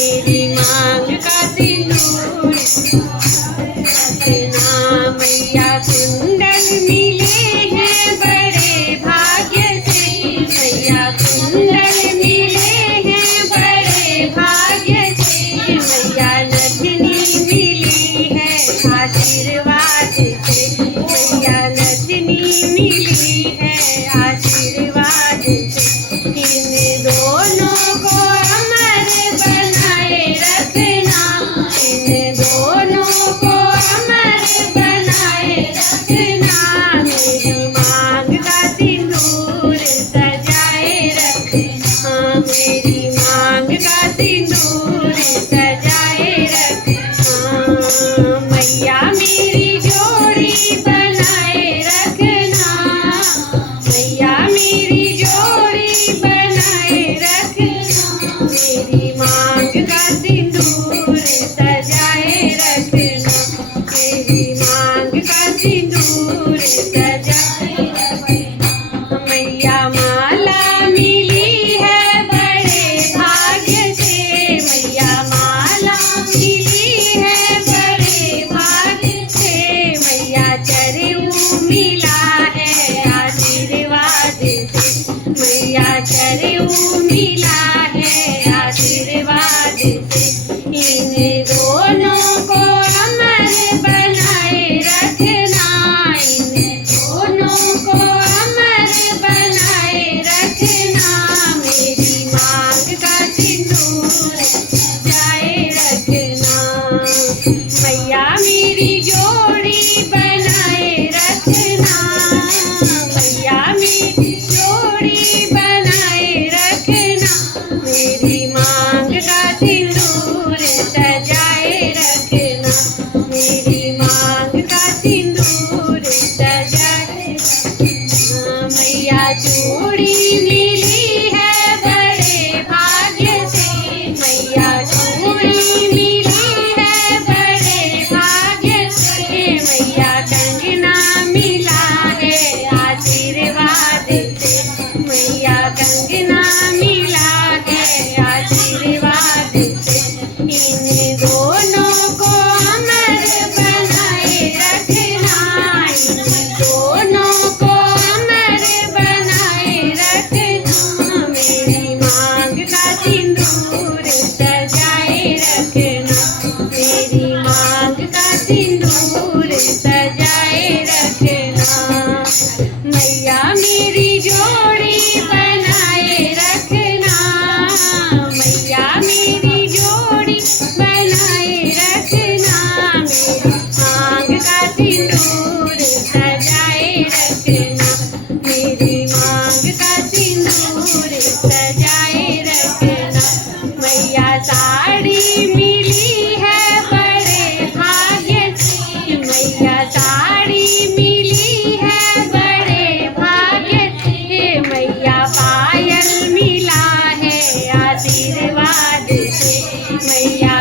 मेरी मांग का सिंदूर रखना। मैया कुंडल मिले हैं बड़े भाग्य से, मैया कुंडल मिले हैं बड़े भाग्य से। मैया नथनी मिली है आशीर्वाद से, मैया नथनी मिली है आशीर्वाद से। इन दोनों को अमर बनाए रखना, इन दोनों को अमर बनाए रखना। मेरी मांग का सिंदूर सजाए रखना, मेरी मांग का सिंदूर सजाए रखना। मैया मेरी जोड़ी बनाए रखना, मैया मेरी जोड़ी बनाए रखना। मेरी मांग का सिंदूर सजाए रखना, मेरी मांग का सिंदूर सजाए रखना। मैया माला मिली है बड़े भाग्य से, मैया माला मिली है बड़े भाग्य से। मैया चरऊ मिला है आशीर्वाद से, मैया चरऊ मिला है आशीर्वाद से। इन दोनों को अमर बनाए रखना, इन दोनों को अमर बनाए रखना। मेरी मांग का सिंदूर सजाए रखना, मैया मेरी जोड़ी बनाए रखना, मैया मेरी जोड़ी बनाए रखना। मेरी मांग का सिंदूर सजाए रखना, मेरी मांग का सिंदूर सजाए रखना। मैया चूड़ी मिली है बड़े भाग्य से, मैया चूड़ी मिली है बड़े भाग्य से। मैया कंगना मिला है आशीर्वाद से, मैया कंगना मिला है आशीर्वाद से। इन दोनों को अमर बनाए रखना, इन दोनों को अमर बनाए रखना। मेरी मांग का सिंदूर सजाए रखना, मेरी मांग का सिंदूर सजाए रखना। मैया मेरी जोड़ी बनाए रखना, मैया मेरी जोड़ी बनाए रखना। मेरी मांग का सिंदूर सजाए रखना, मेरी मांग का सिंदूर सजाए रखना। मैया साड़ी मिली है बड़े भाग्य से, मैया साड़ी मिली है बड़े भाग्य से। मैया पायल मिला है आशीर्वाद से, मैया